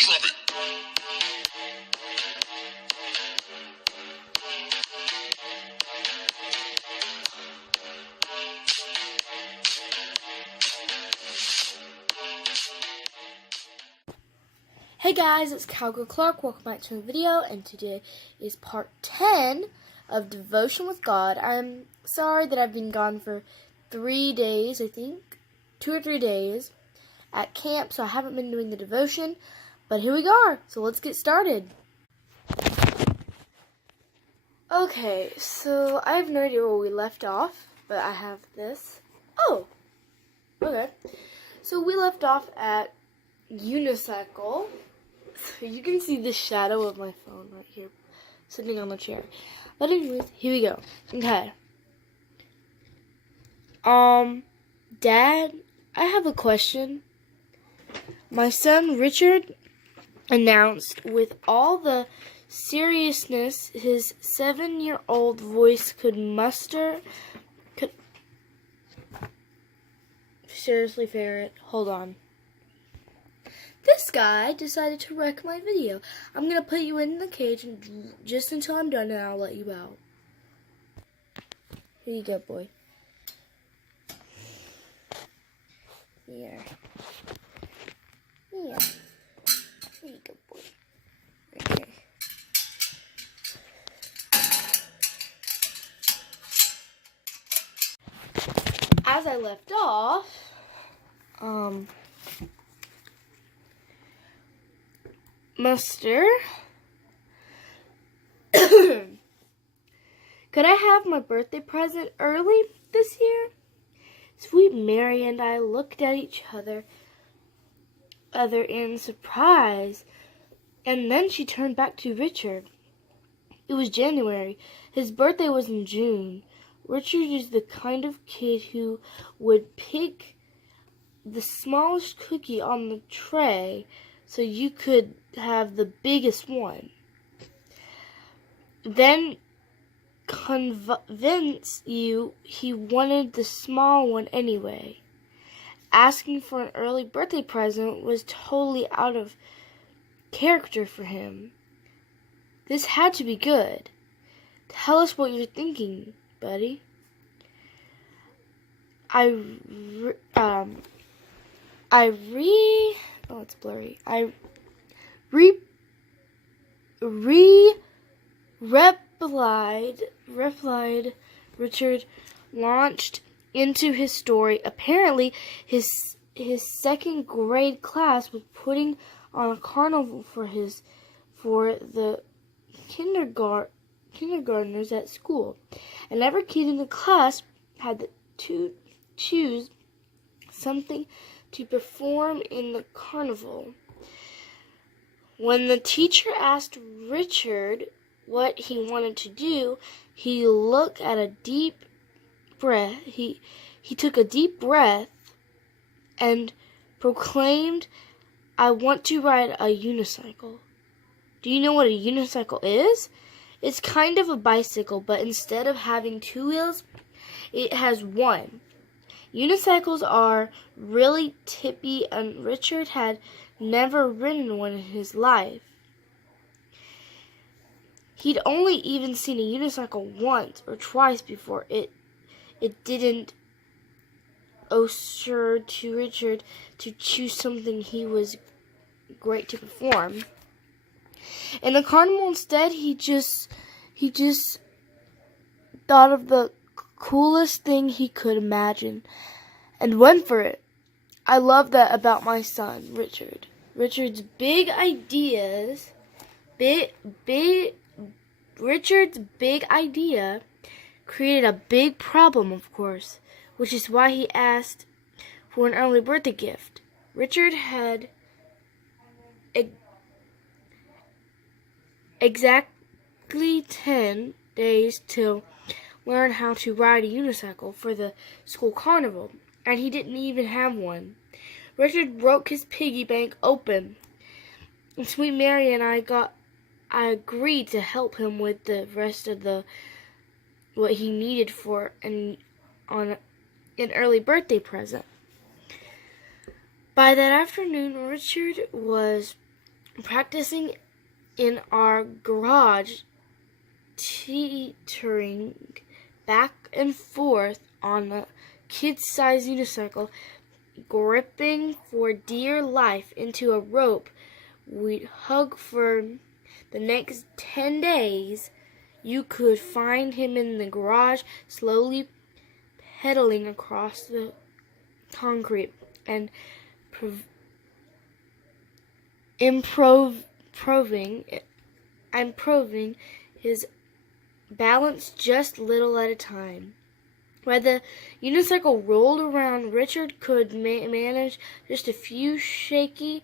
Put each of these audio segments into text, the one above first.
Drop it. Hey guys, it's Cowgirl Clark. Welcome back to a video, and today is part 10 of Devotion with God. I'm sorry that I've been gone for 3 days, I think, 2 or 3 days at camp, so I haven't been doing the devotion, but here we are, so let's get started. Okay, so I have no idea where we left off, but I have this. Oh, okay. So we left off at unicycle. You can see the shadow of my phone right here, sitting on the chair. But anyways, here we go. Okay. Dad, I have a question. My son Richard announced with all the seriousness his 7-year-old voice could muster. Seriously, Ferret, hold on. This guy decided to wreck my video. I'm going to put you in the cage just until I'm done, and I'll let you out. Here you go, boy. Here. Here. Here you go, boy. Okay. As I left off, Muster, could I have my birthday present early this year? Sweet Mary and I looked at each other in surprise, and then she turned back to Richard. It was January. His birthday was in June. Richard is the kind of kid who would pick the smallest cookie on the tray so you could have the biggest one. Then convince you he wanted the small one anyway. Asking for an early birthday present was totally out of character for him. This had to be good. Tell us what you're thinking, buddy. Oh, it's blurry. Replied Richard launched into his story. Apparently, his second grade class was putting on a carnival for the kindergartners at school, and every kid in the class had to choose something to perform in the carnival. When the teacher asked Richard what he wanted to do, he took a deep breath and proclaimed, "I want to ride a unicycle." Do you know what a unicycle is? It's kind of a bicycle, but instead of having 2 wheels, it has one. Unicycles are really tippy, and Richard had never ridden one in his life. He'd only even seen a unicycle once or twice before. It didn't occur to Richard to choose something he was great to perform. In the carnival instead, he just thought of the coolest thing he could imagine and went for it. I love that about my son, Richard. Richard's big idea created a big problem, of course, which is why he asked for an early birthday gift. Richard had exactly 10 days to learn how to ride a unicycle for the school carnival, and he didn't even have one. Richard broke his piggy bank open, and Sweet Mary and I agreed to help him with the rest of what he needed for an early birthday present. By that afternoon, Richard was practicing in our garage, teetering back and forth on a kid-sized unicycle, gripping for dear life into a rope we'd hug for the next 10 days. You could find him in the garage, slowly pedaling across the concrete and improving his balance just little at a time. While the unicycle rolled around, Richard could manage just a few shaky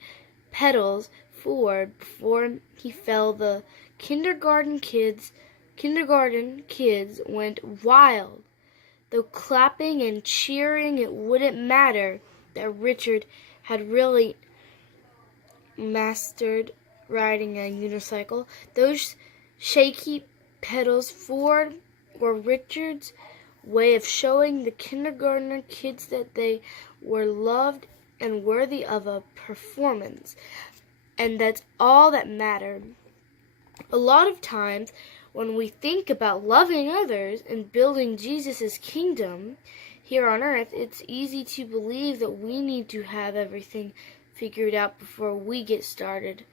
pedals forward before he fell. The kindergarten kids went wild. Though clapping and cheering, it wouldn't matter that Richard had really mastered riding a unicycle. Those shaky pedals forward were Richard's way of showing the kindergartner kids that they were loved and worthy of a performance. And that's all that mattered. A lot of times when we think about loving others and building Jesus' kingdom here on earth, it's easy to believe that we need to have everything figured out before we get started.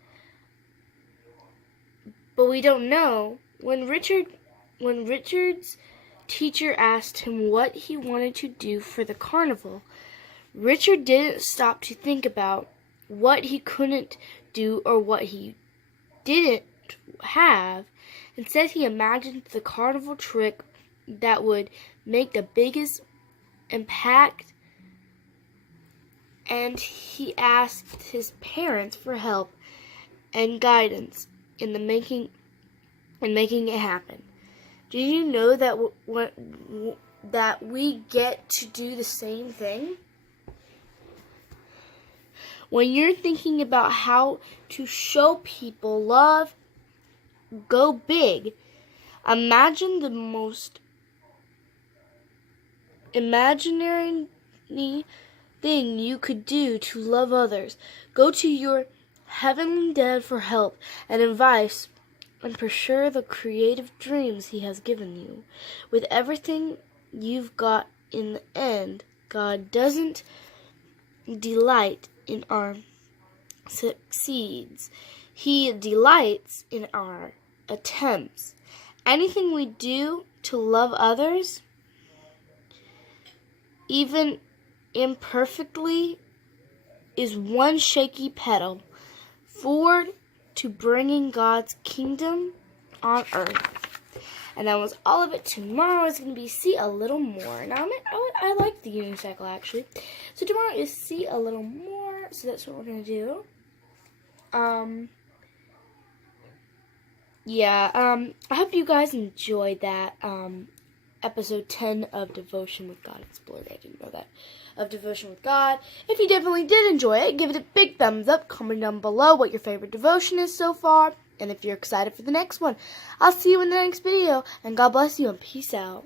But we don't know. When Richard's teacher asked him what he wanted to do for the carnival, Richard didn't stop to think about what he couldn't do or what he didn't have. Instead, he imagined the carnival trick that would make the biggest impact, and he asked his parents for help and guidance in making it happen. Do you know that we get to do the same thing? When you're thinking about how to show people love, go big. Imagine the most imaginary thing you could do to love others. Go to your heavenly Dad for help and advice and pursue the creative dreams He has given you. With everything you've got in the end, God doesn't delight in our succeeds. He delights in our attempts. Anything we do to love others, even imperfectly, is one shaky pedal forward to bringing God's kingdom on earth. And that was all of it. Tomorrow is going to be See a Little More. Now, I like the unicycle, actually. So tomorrow is See a Little More. So that's what we're going to do. I hope you guys enjoyed that. Episode 10 of Devotion with God Explored. I didn't know that. Of Devotion with God. If you definitely did enjoy it, give it a big thumbs up. Comment down below what your favorite devotion is so far. And if you're excited for the next one, I'll see you in the next video. And God bless you and peace out.